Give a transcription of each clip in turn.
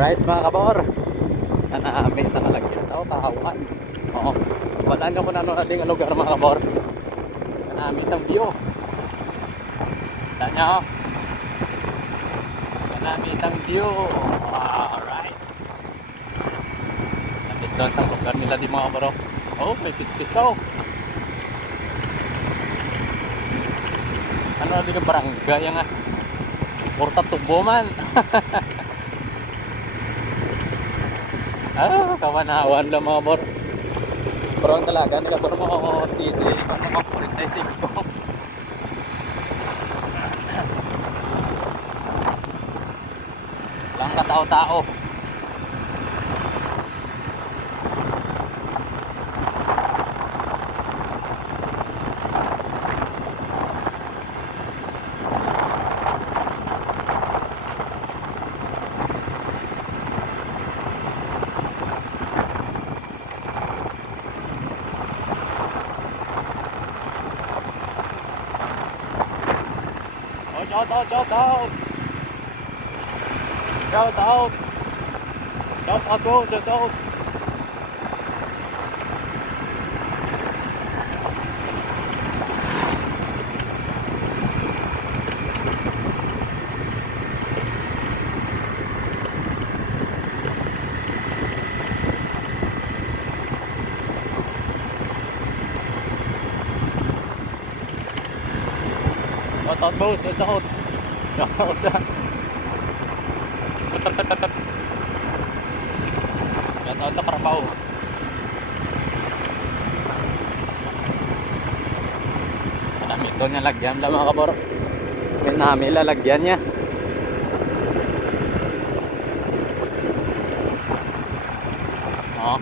Alright mga kabor, nanami sa kalagyan tao kahawan. Oo, wala nyo kung ano nating lugar mga kabor. Nanami isang view. Wala nyo, nanami isang view. Alright, nandito doon sa lugar nila di mga kabor. Oh, may pis-pis tao. Ano natin ka barangay nga Porta Tubo man. Kawanawan lang mga bor. Pero ang talaga nagabor mo ako steady kung nakakulit na isip ko. Lang katao-tao. Shout out, shout out. Shout out. Shout out bro, shout out. Shout out bro, shout out. Shout out dyan. Shout out sa Carabao. Marami ito niya lagyan lang mga kabor. Yan namin lalagyan niya. Oo,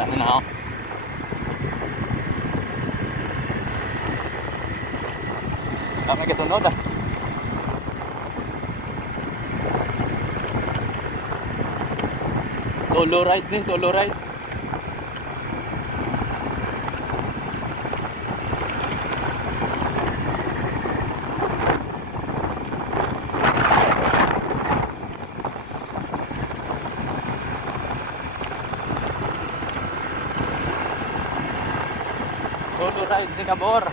dami na ako. Dami kasunod ah. Solo rides din, solo rides. Solo rides din kabor.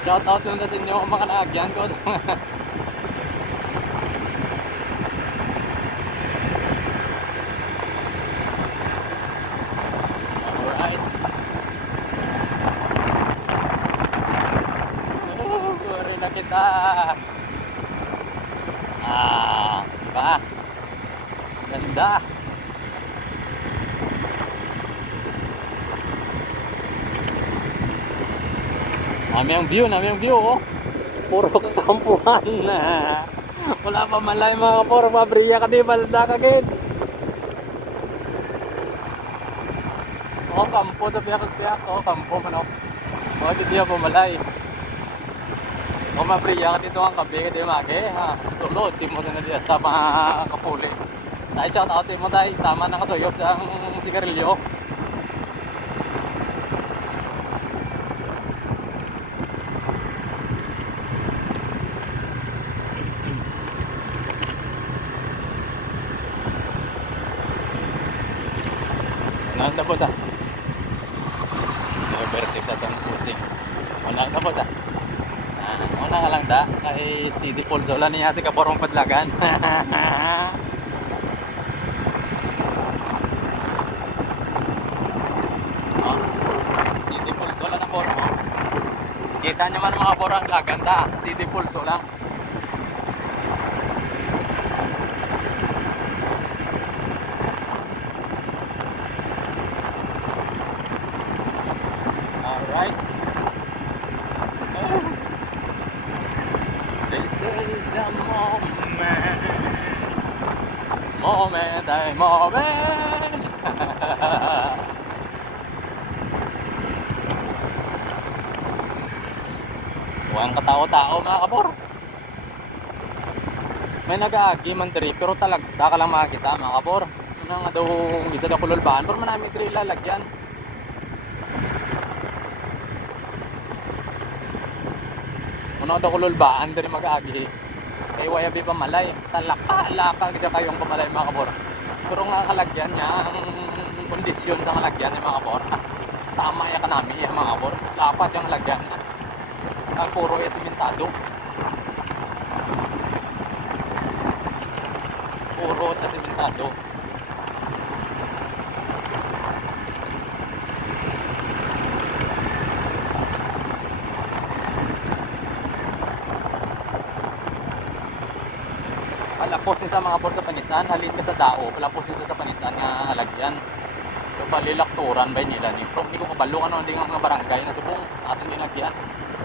Shout out lang sa inyo mga naagyan ko. Kita diba? Ganda. Nami ang view oh. Puro kakampuhan na. Wala pa malay mga kapor, mabriya ka di balda kagid. Oh, kampo sa piyak oh, kampo man oh. Oh, di ako malay. Kung mabriya ka dito ang kabi ka di magi ha. Tulod, di mo na diya sa mga kapuli. Dahil shout out sa imo dahil tama na kasuyop sa sigarilyo. Unang tapos ah. Vertex sa itong pusing. Unang tapos ah. Una nga lang da, kay steady pulso lang niya si kaporong padlagan. Oh, steady pulso lang ang poro. Kita nyo man mga porong lagan da, steady pulso lang. Alright. This is a moment, a moment. Huwag katao-tao mga kabor. May nag-aagi man diri pero talagsa ka lang makakita mga kabor. Ano nga daw isa na kululbaan pero manami diri lalagyan. Ano daw kululbaan diri mag-aagi. kay wayabi pamalay talaka gid kayong pamalay mga kabor. Pero nga kalagyan niya ang kondisyon sa kalagyan ni mga kabor. Tama ya kanami ya mga kabor. Lapat yung lagyan niya. Ang puro ya simentado. Puro ta simentado. Palapos ni sa mga bor sa panitan, halin ka sa dao, palapos ni sa panitan nga halagyan. So balilakturan ba nila ni Pro, hindi ko kabalo ano hindi nga mga barangay na subong ating ginagyan.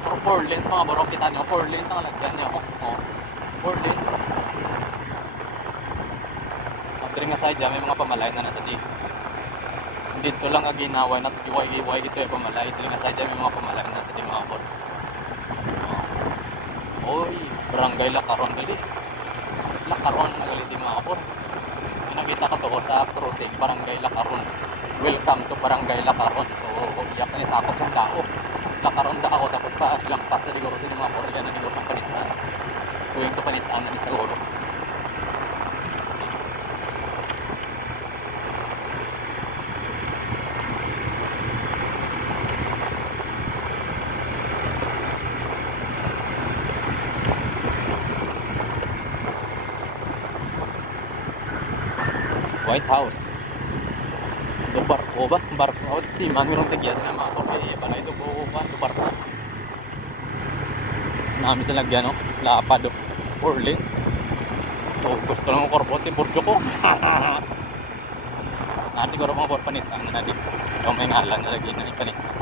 Pero 4 lanes mga bor, kita niyo 4 lanes ang halagyan niya. Oh. 4 lanes. After nga side may mga pamalay na nasa di. Dito lang ang ginawa na giway dito yung pamalay. Dito nga side may mga pamalay na sa di mga bor. Oh. Oy, barangay Lakaron gali. Lakaron nagaliti mga kapor. Pinakita ka to sa crossing Barangay Lakaron. Welcome to Barangay Lakaron. So iyak na sakop sa dao. Lakaron dao tapos pa lampas na siguro sa mga kapor yan na siguro sa panitan. Tuwing to panitan na siguro. White House. Do barko ba? Barko. Si Mangrong Tegias nga mga kapor. Balay do po ba? Do barko. Nami sa lagyan no? Lapad do. 4 lanes. So gusto lang mo korbot si Burjo ko. Nati ko rin mga kapor panitan na dito. So may ngalan na lagi na ipanitan.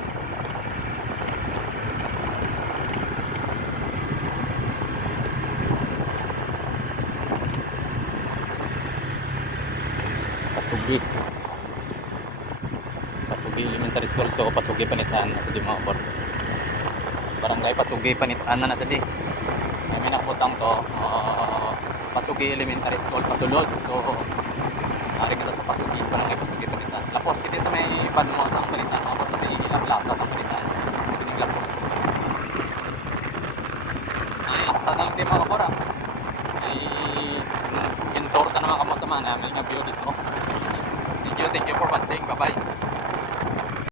Pasugi Elementary School. So Pasugi panitaan na sa di mga kapor. Barangay Pasugi panitaan na sa di. May nakaputang to Pasugi Elementary School Pasulod. So nari kita sa Pasugi Barangay Pasugi panitaan. Lapos kita sa may banmo sa panitaan mga kapor. May ilang plaza sa panitaan. May lapos. Lasta na lang di mga kapor. May indoor ka naman kamo sa mga namin nga view dito. Thank you for watching. Bye bye.